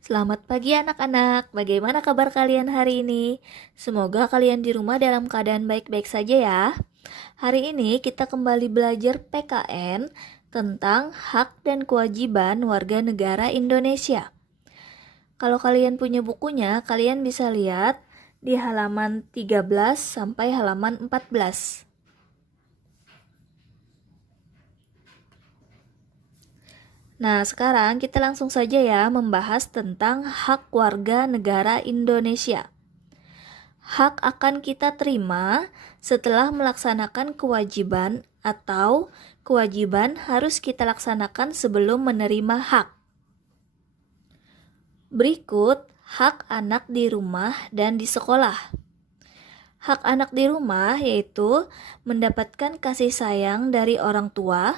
Selamat pagi anak-anak, bagaimana kabar kalian hari ini? Semoga kalian di rumah dalam keadaan baik-baik saja ya. Hari ini kita kembali belajar PKN tentang hak dan kewajiban warga negara Indonesia. Kalau kalian punya bukunya, kalian bisa lihat di halaman 13 sampai halaman 14. Nah, sekarang kita langsung saja ya membahas tentang hak warga negara Indonesia. Hak akan kita terima setelah melaksanakan kewajiban atau kewajiban harus kita laksanakan sebelum menerima hak. Berikut hak anak di rumah dan di sekolah. Hak anak di rumah yaitu mendapatkan kasih sayang dari orang tua,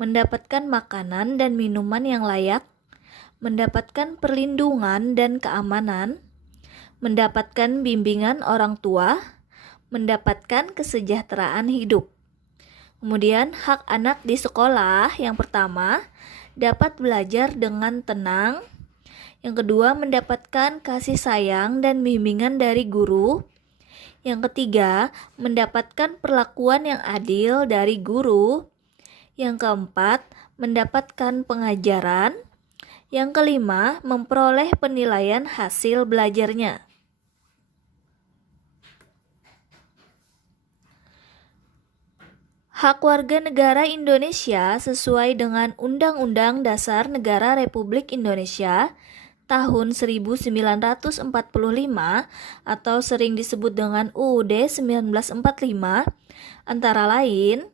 mendapatkan makanan dan minuman yang layak, mendapatkan perlindungan dan keamanan, mendapatkan bimbingan orang tua, mendapatkan kesejahteraan hidup. Kemudian hak anak di sekolah yang pertama, dapat belajar dengan tenang. Yang kedua, mendapatkan kasih sayang dan bimbingan dari guru. Yang ketiga, mendapatkan perlakuan yang adil dari guru. Yang keempat, mendapatkan pengajaran. Yang kelima, memperoleh penilaian hasil belajarnya. Hak warga negara Indonesia sesuai dengan Undang-Undang Dasar Negara Republik Indonesia tahun 1945 atau sering disebut dengan UUD 1945 antara lain: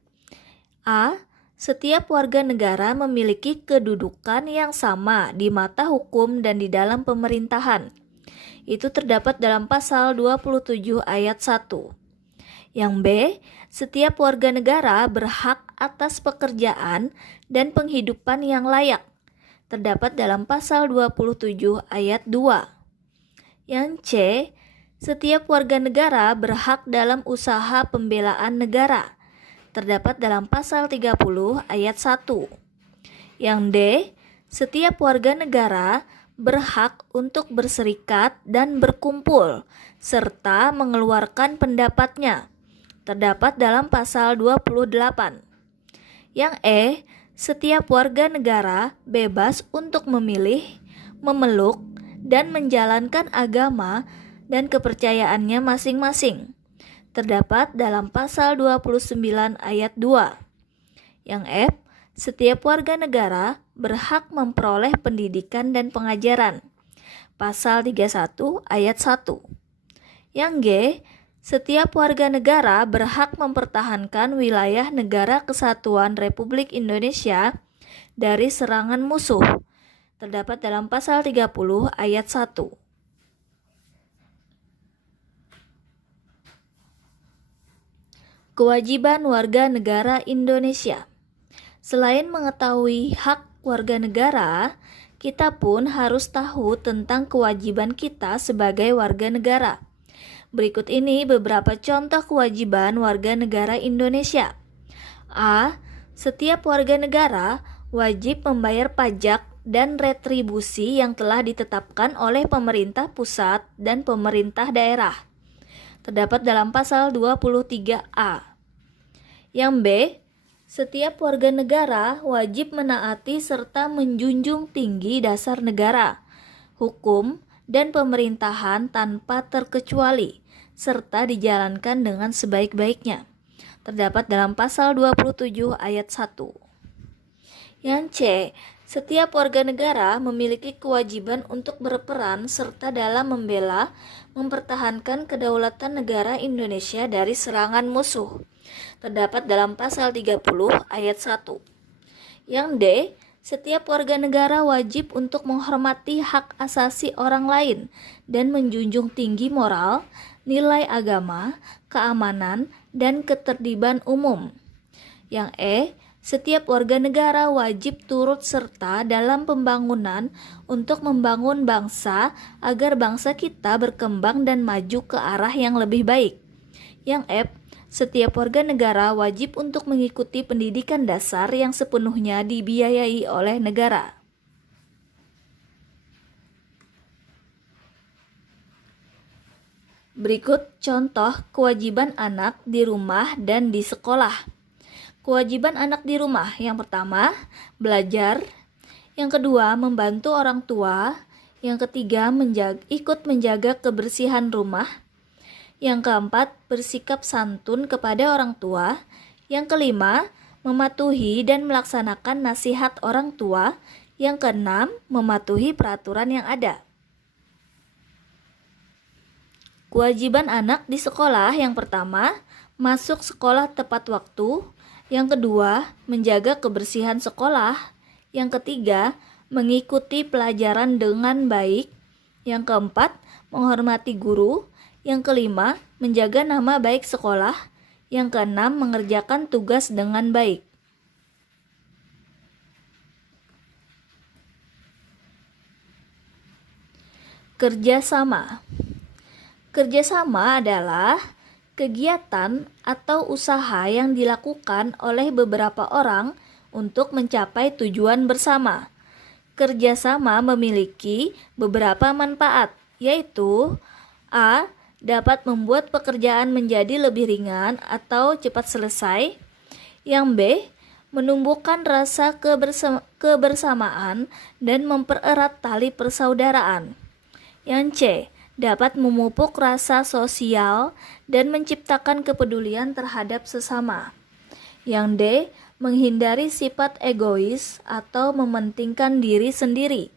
A. Setiap warga negara memiliki kedudukan yang sama di mata hukum dan di dalam pemerintahan. Itu terdapat dalam pasal 27 ayat 1. Yang B. Setiap warga negara berhak atas pekerjaan dan penghidupan yang layak. Terdapat dalam pasal 27 ayat 2. Yang C. Setiap warga negara berhak dalam usaha pembelaan negara. Terdapat dalam pasal 30 ayat 1. Yang D. Setiap warga negara berhak untuk berserikat dan berkumpul serta mengeluarkan pendapatnya. Terdapat dalam pasal 28. Yang E. Setiap warga negara bebas untuk memilih, memeluk, dan menjalankan agama dan kepercayaannya masing-masing. Terdapat dalam pasal 29 ayat 2. Yang F. Setiap warga negara berhak memperoleh pendidikan dan pengajaran. Pasal 31 ayat 1. Yang G. Setiap warga negara berhak mempertahankan wilayah negara kesatuan Republik Indonesia dari serangan musuh. Terdapat dalam pasal 30 ayat 1. Kewajiban warga negara Indonesia. Selain mengetahui hak warga negara, kita pun harus tahu tentang kewajiban kita sebagai warga negara. Berikut ini beberapa contoh kewajiban warga negara Indonesia. A. Setiap warga negara wajib membayar pajak dan retribusi yang telah ditetapkan oleh pemerintah pusat dan pemerintah daerah. Terdapat dalam pasal 23A. Yang B. Setiap warga negara wajib menaati serta menjunjung tinggi dasar negara, hukum, dan pemerintahan tanpa terkecuali, serta dijalankan dengan sebaik-baiknya. Terdapat dalam pasal 27 ayat 1. Yang C. Setiap warga negara memiliki kewajiban untuk berperan serta dalam membela, mempertahankan kedaulatan negara Indonesia dari serangan musuh. Terdapat dalam pasal 30 ayat 1. Yang D. Setiap warga negara wajib untuk menghormati hak asasi orang lain dan menjunjung tinggi moral, nilai agama, keamanan, dan ketertiban umum. Yang E. Setiap warga negara wajib turut serta dalam pembangunan untuk membangun bangsa agar bangsa kita berkembang dan maju ke arah yang lebih baik. Yang F. Setiap warga negara wajib untuk mengikuti pendidikan dasar yang sepenuhnya dibiayai oleh negara. Berikut contoh kewajiban anak di rumah dan di sekolah. Kewajiban anak di rumah, yang pertama, belajar. Yang kedua, membantu orang tua. Yang ketiga, ikut menjaga kebersihan rumah. Yang keempat, bersikap santun kepada orang tua. Yang kelima, mematuhi dan melaksanakan nasihat orang tua. Yang keenam, mematuhi peraturan yang ada. Kewajiban anak di sekolah, yang pertama, masuk sekolah tepat waktu. Yang kedua, menjaga kebersihan sekolah. Yang ketiga, mengikuti pelajaran dengan baik. Yang keempat, menghormati guru. Yang kelima, menjaga nama baik sekolah. Yang keenam, mengerjakan tugas dengan baik. Kerjasama. Kerjasama adalah kegiatan atau usaha yang dilakukan oleh beberapa orang untuk mencapai tujuan bersama. Kerjasama memiliki beberapa manfaat, yaitu A. Dapat membuat pekerjaan menjadi lebih ringan atau cepat selesai. Yang B. Menumbuhkan rasa kebersamaan dan mempererat tali persaudaraan. Yang C. Dapat memupuk rasa sosial dan menciptakan kepedulian terhadap sesama. Yang D. Menghindari sifat egois atau mementingkan diri sendiri.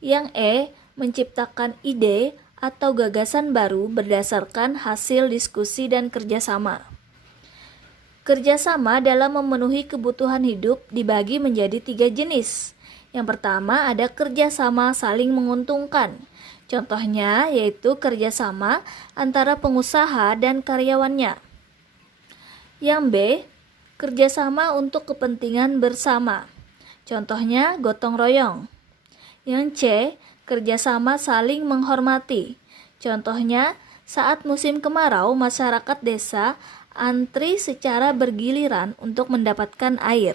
Yang E. Menciptakan ide atau gagasan baru berdasarkan hasil diskusi dan kerjasama. Kerjasama dalam memenuhi kebutuhan hidup dibagi menjadi 3 jenis. Yang pertama ada kerjasama saling menguntungkan. Contohnya yaitu kerjasama antara pengusaha dan karyawannya. Yang B, kerjasama untuk kepentingan bersama. Contohnya gotong royong. Yang C, kerjasama saling menghormati. Contohnya saat musim kemarau masyarakat desa antri secara bergiliran untuk mendapatkan air.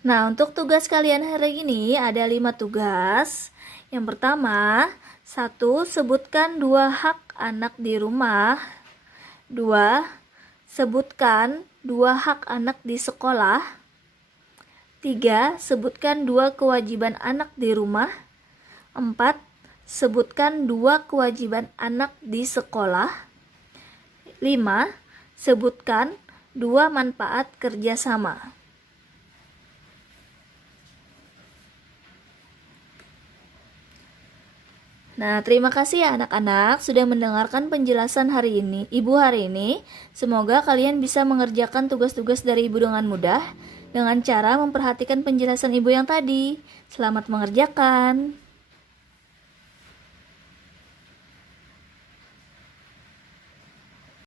Nah, untuk tugas kalian hari ini ada 5 tugas. Yang pertama, 1. Sebutkan 2 hak anak di rumah. 2. Sebutkan 2 hak anak di sekolah. 3. Sebutkan 2 kewajiban anak di rumah. 4. Sebutkan 2 kewajiban anak di sekolah. 5. Sebutkan 2 manfaat kerjasama. Nah, terima kasih ya anak-anak sudah mendengarkan penjelasan Ibu hari ini. Semoga kalian bisa mengerjakan tugas-tugas dari Ibu dengan mudah dengan cara memperhatikan penjelasan Ibu yang tadi. Selamat mengerjakan.